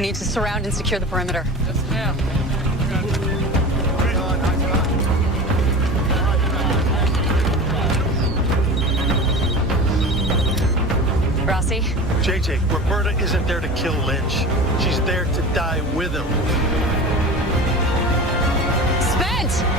We need to surround and secure the perimeter. Yes, ma'am. Rossi, JJ, Roberta isn't there to kill Lynch. She's there to die with him. Spence!